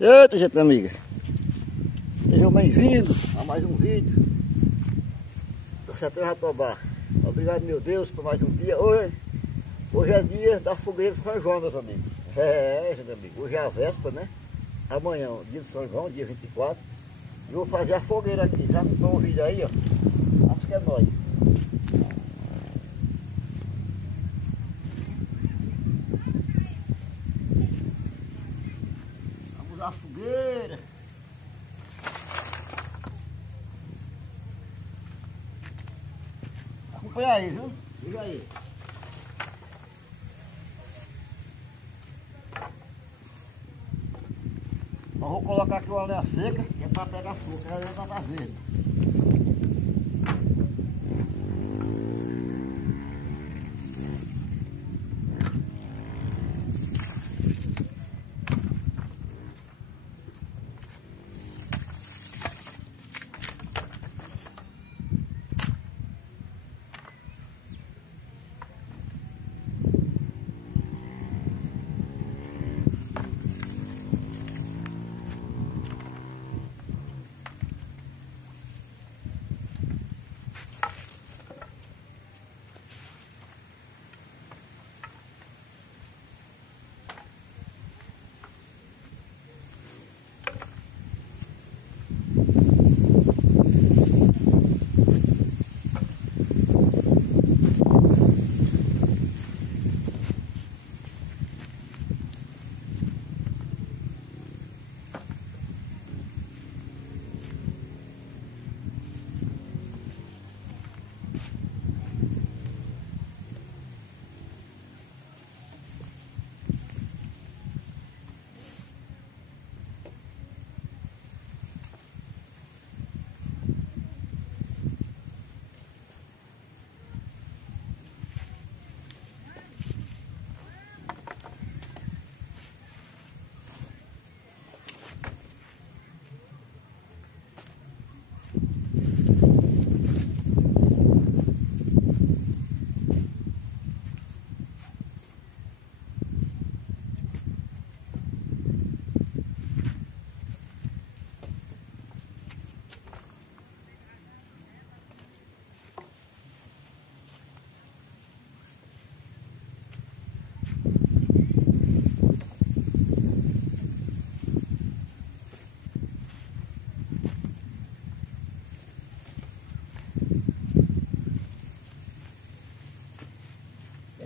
Eita, gente amiga, sejam bem-vindos a mais um vídeo do Sertão Jatobá. Obrigado, meu Deus, por mais um dia. Hoje é dia da fogueira de São João, meus amigos. Gente amigo, hoje é a véspera, né? Amanhã, dia de São João, dia 24. Eu vou fazer a fogueira aqui. Já ficou o vídeo aí, ó. Acho que é nóis. Vamos à fogueira. Acompanha aí, viu? Liga aí. Eu vou colocar aqui uma lenha seca, que é para pegar fogo, que a lenha tá verde.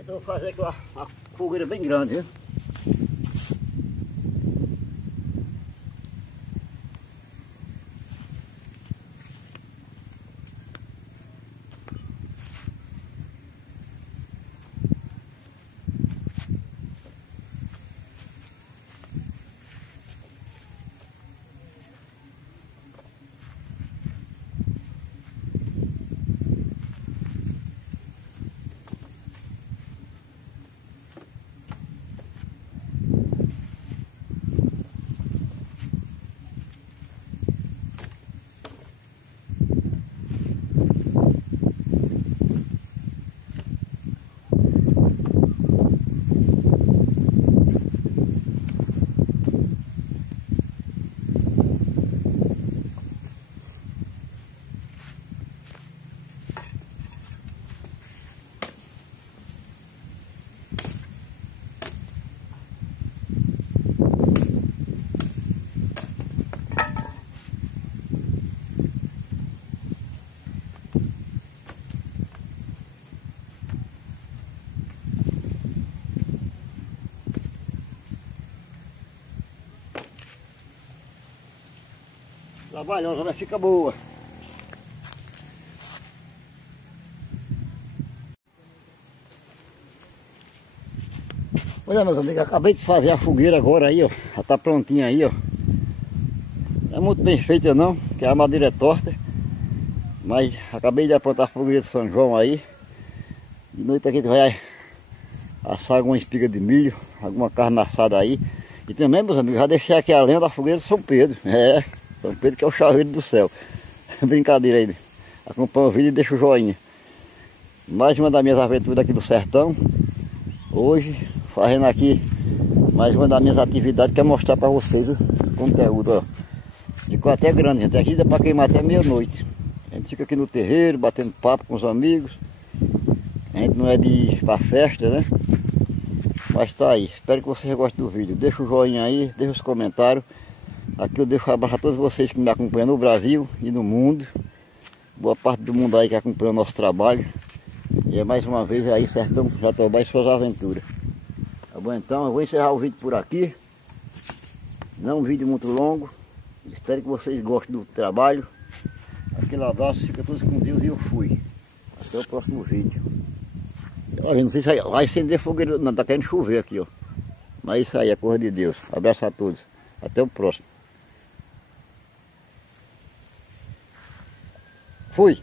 Então eu vou fazer aqui uma fogueira bem grande, viu? Trabalhosa, mas fica boa. Olha, meus amigos, acabei de fazer a fogueira agora aí, ó. Já tá prontinha aí, ó. Não é muito bem feita não, porque a madeira é torta. Mas acabei de aprontar a fogueira de São João aí. De noite aqui a gente vai assar alguma espiga de milho, alguma carne assada aí. E também, meus amigos, já deixei aqui a lenha da fogueira de São Pedro. São Pedro que é o chaveiro do céu. Brincadeira aí. Acompanha o vídeo e deixa o joinha. Mais uma das minhas aventuras aqui do sertão. Hoje, fazendo aqui mais uma das minhas atividades que é mostrar para vocês, viu? conteúdo, ó. Ficou até grande, gente. Aqui dá para queimar até meia-noite. A gente fica aqui no terreiro, batendo papo com os amigos. A gente não é de ir pra festa, né? Mas tá aí. Espero que vocês gostem do vídeo. Deixa o joinha aí, deixa os comentários. Aqui eu deixo um abraço a todos vocês que me acompanham no Brasil e no mundo. Boa parte do mundo aí que acompanha o nosso trabalho. E é mais uma vez aí, Sertão Jatobá e suas aventuras. Tá bom? Então eu vou encerrar o vídeo por aqui. Não é um vídeo muito longo. Espero que vocês gostem do trabalho. Aquele abraço, fica todos com Deus e eu fui. Até o próximo vídeo. Olha, não sei se vai acender fogueira, não, tá querendo chover aqui, ó. Mas é isso aí, é coisa de Deus. Abraço a todos. Até o próximo. Fui!